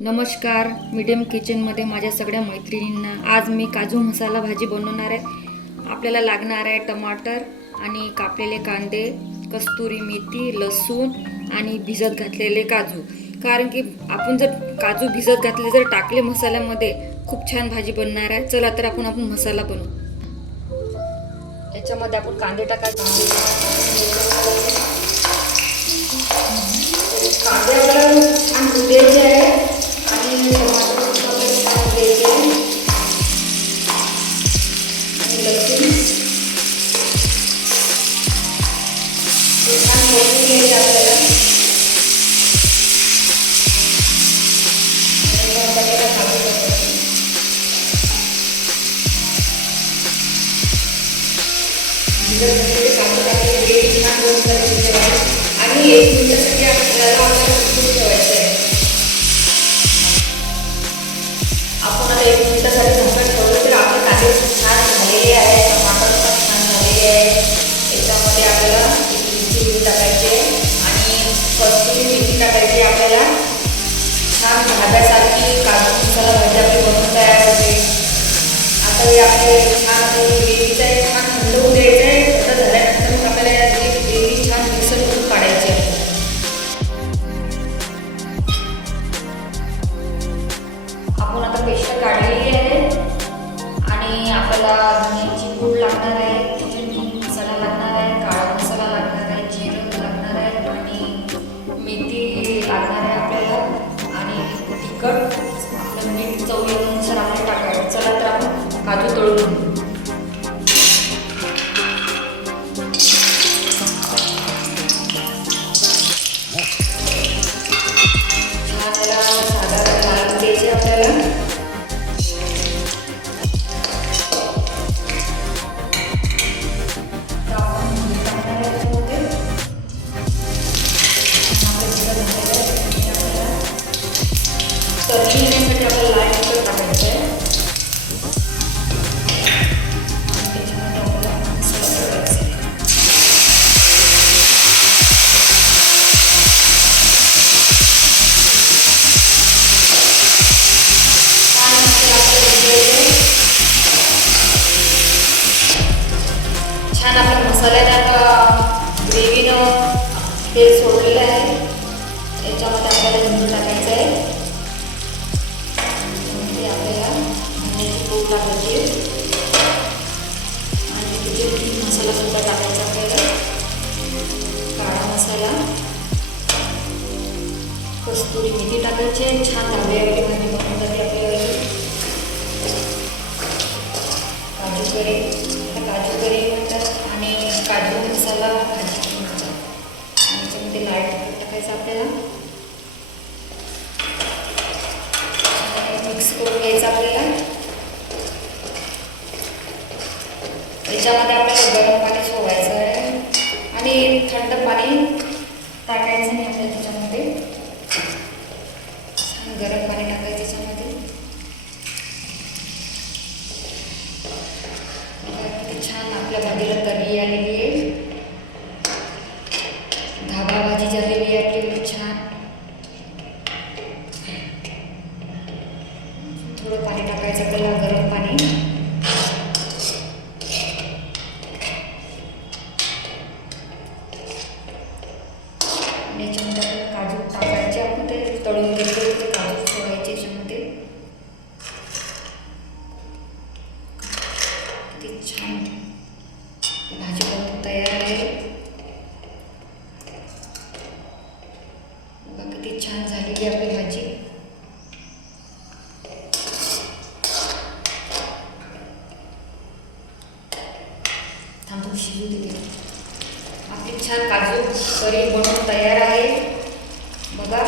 नमस्कार, मीडियम किचनमध्ये माझ्या सगळ्या मैत्रिणींना आज मी काजू मसाला भाजी बनवणार आहे. आपल्याला लागणार आहे टमाटर आणि कापलेले कांदे, कस्तुरी मेथी, लसूण आणि भिजत घातलेले काजू. कारण की आपण जर काजू भिजत घातले जर टाकले मसाल्यामध्ये खूप छान भाजी बनणार आहे. चला तर आपण मसाला बनवू. याच्यामध्ये आपण कांदे टाकायचे. कांदे आपल्याला छान भुजायचे आहे आणि टमाटर छान द्यायचे आणि लसूण छान भाजून घ्यायचे आपल्याला. कांदे छान रोस्ट करायचे आणि 1 मिनिटासाठी आपल्याला ठेवायचं आहे. आपण आता 1 मिनिटासाठी झाकण ठेवलं तर आपले कांदे छान झालेले आहे, टमाटर पण छान झालेले आहे. याच्यामध्ये आपल्याला मिरची टाकायची आणि कस्तुरी मेथी टाकायची. आपल्याला छान भाज्यासारखी काजू मसाला भाजी आपली बनवून तयार होते. आता हे आपले छान ग्रेव्हीचं आहे, छान थंड होऊ द्यायचं आहे. थंड झाल्यानंतर मग आपल्याला याची ग्रेव्ही छान मिक्सर करून काढायची आहे. आपण आता पेस्ट काढलेली आहे आणि आपल्याला धन्याची पूड लागणार आहे, चिकन मसाला लागणार आहे, काळा मसाला लागणार आहे, जिरं लागणार आहे आणि मेथी लागणार आहे आपल्याला आणि तिखट आपलं मीठ चवीनुसार आपल्याला टाकायचं. चला तर आपण काजू तळून घेऊ. तळण्यासाठी आपल्याला लाल तिखट टाकायचं आहे. छान आपल्या मसाल्याने आता ग्रेव्हीनं तेल सोडलेलं आहे. याच्यामध्ये आपल्याला लिंबू टाकायचं आहे. आपल्याला धन्याची पूड टाकायची आणि तिथे मसाला सुद्धा टाकायचा आपल्याला. काळा मसाला, कस्तुरी मेथी टाकायची आहे. छान धाब्यावरती भाजी बनवून जाते आपल्याला. काजू करी म्हणतात आणि काजू मसाला भाजी म्हणतात. याच्यामध्ये लाल तिखट टाकायचं आपल्याला. मिक्स करून घ्यायचं आपल्याला. याच्यामध्ये आपल्याला गरम पाणी सोडायचं आहे आणि थंड पाणी टाकायचं नाही आपल्याला. त्याच्यामध्ये गरम पाणी टाकायचं. त्याच्यामध्ये छान आपल्या भाजीला तर्री आलेली आहे. धाबा भाजी झालेली आहे आपली छान. थोडं पाणी टाकायचं आपल्याला, गरम पाणी. आणि याच्यामध्ये आपल्याला काजू टाकायचे. आपण ते तळून घेतले ते काजू सोडायचे याच्यामध्ये. किती छान भाजी बनवून तयार आहे. बघा किती छान झालेली आपली भाजी. थांबून शिजू दिली. आपली छान काजू करी बनवून तयार आहे. बघा.